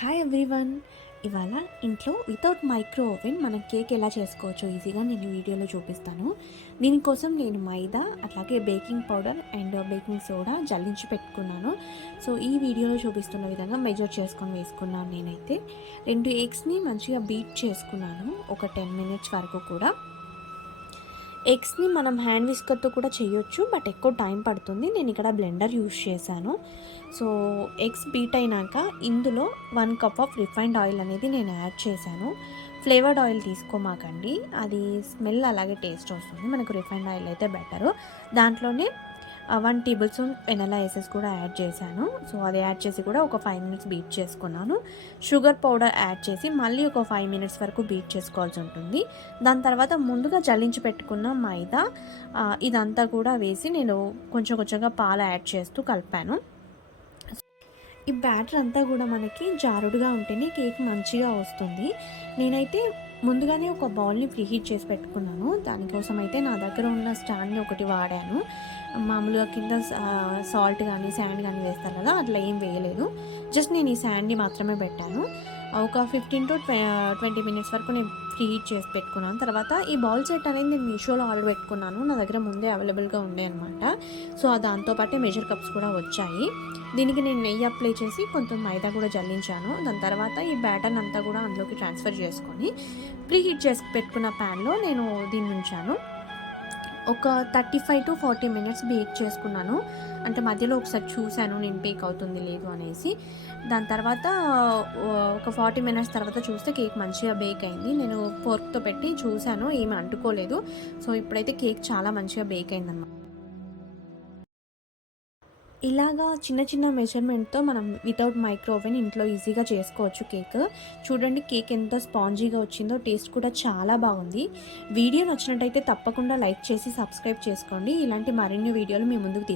Hi everyone ఇవాళ ఇంట్లో without micro oven మనం కేక్ ఎలా చేసుకోవచ్చో ఈజీగా నేను వీడియోలో చూపిస్తాను. దీనికోసం నేను మైదా అట్లాగే baking powder and baking soda జల్లించి పెట్టుకున్నాను. సో ఈ వీడియోలో చూపిస్తున్న విధంగా మెజర్ చేసుకొని వేసుకున్నాను నేనైతే. రెండు ఎగ్స్ని మంచిగా బీట్ చేసుకున్నాను. ఒక టెన్ మినిట్స్ వరకు కూడా. ఎగ్స్ని మనం హ్యాండ్ విస్కర్తో కూడా చేయొచ్చు బట్ ఎక్కువ టైం పడుతుంది. నేను ఇక్కడ బ్లెండర్ యూస్ చేశాను. సో ఎగ్స్ బీట్ అయినాక ఇందులో one cup of refined oil అనేది నేను యాడ్ చేశాను. ఫ్లేవర్డ్ ఆయిల్ తీసుకోమాకండి. అది స్మెల్ అలాగే టేస్ట్ వస్తుంది. మనకు రిఫైన్డ్ ఆయిల్ అయితే బెటరు. దాంట్లోనే వన్ టేబుల్ స్పూన్ వెనలా ఎసెస్ కూడా యాడ్ చేశాను. సో అది యాడ్ చేసి కూడా ఒక ఫైవ్ మినిట్స్ బీట్ చేసుకున్నాను. షుగర్ పౌడర్ యాడ్ చేసి మళ్ళీ ఒక ఫైవ్ మినిట్స్ వరకు బీట్ చేసుకోవాల్సి ఉంటుంది. దాని తర్వాత ముందుగా జల్లించి పెట్టుకున్న మైదా ఇదంతా కూడా వేసి నేను కొంచెం కొంచెంగా పాలు యాడ్ చేస్తూ కలిపాను. ఈ బ్యాటర్ అంతా కూడా మనకి జారుడుగా ఉంటేనే కేక్ మంచిగా వస్తుంది. నేనైతే ముందుగానే ఒక బౌల్ని ప్రీహీట్ చేసి పెట్టుకున్నాను. దానికోసం అయితే నా దగ్గర ఉన్న స్టాండ్ని ఒకటి వాడాను. మామూలుగా కింద సాల్ట్ కానీ శాండ్ కానీ వేస్తారు కదా అట్లా ఏం వేయలేదు. జస్ట్ నేను ఈ శాండ్ని మాత్రమే పెట్టాను. ఒక ఫిఫ్టీన్ టు ట్వంటీ మినిట్స్ వరకు నేను ప్రీ హీట్ చేసి పెట్టుకున్నాను. తర్వాత ఈ బౌల్ సెట్ అనేది నేను మీషోలో ఆర్డర్ పెట్టుకున్నాను. నా దగ్గర ముందే అవైలబుల్గా ఉండే అనమాట సో దాంతోపాటే మెజర్ కప్స్ కూడా వచ్చాయి. దీనికి నేను నెయ్యి అప్లై చేసి కొంచెం మైదా కూడా జల్లించాను. దాని తర్వాత ఈ బ్యాటర్ అంతా కూడా అందులోకి ట్రాన్స్ఫర్ చేసుకొని ప్రీ హీట్ చేసి పెట్టుకున్న ప్యాన్లో నేను దీన్ని ఉంచాను. ఒక thirty five to forty minutes bake చేసుకున్నాను. అంటే మధ్యలో ఒకసారి చూశాను నేను బేక్ అవుతుంది లేదు అనేసి. దాని తర్వాత ఒక ఫార్టీ మినిట్స్ తర్వాత చూస్తే కేక్ మంచిగా బేక్ అయింది. నేను ఫోర్క్తో పెట్టి చూశాను ఏమి అంటుకోలేదు. సో ఇప్పుడైతే కేక్ చాలా మంచిగా బేక్ అయిందన్నమాట. ఇలాగా చిన్న చిన్న మెజర్మెంట్తో మనం వితౌట్ మైక్రోవెన్ ఇంట్లో ఈజీగా చేసుకోవచ్చు కేక్ చూడండి కేక్ ఎంత స్పాంజీగా వచ్చిందో టేస్ట్ కూడా చాలా బాగుంది. వీడియో నచ్చినట్టయితే తప్పకుండా లైక్ చేసి సబ్స్క్రైబ్ చేసుకోండి. ఇలాంటి మరిన్ని వీడియోలు మీ ముందుకు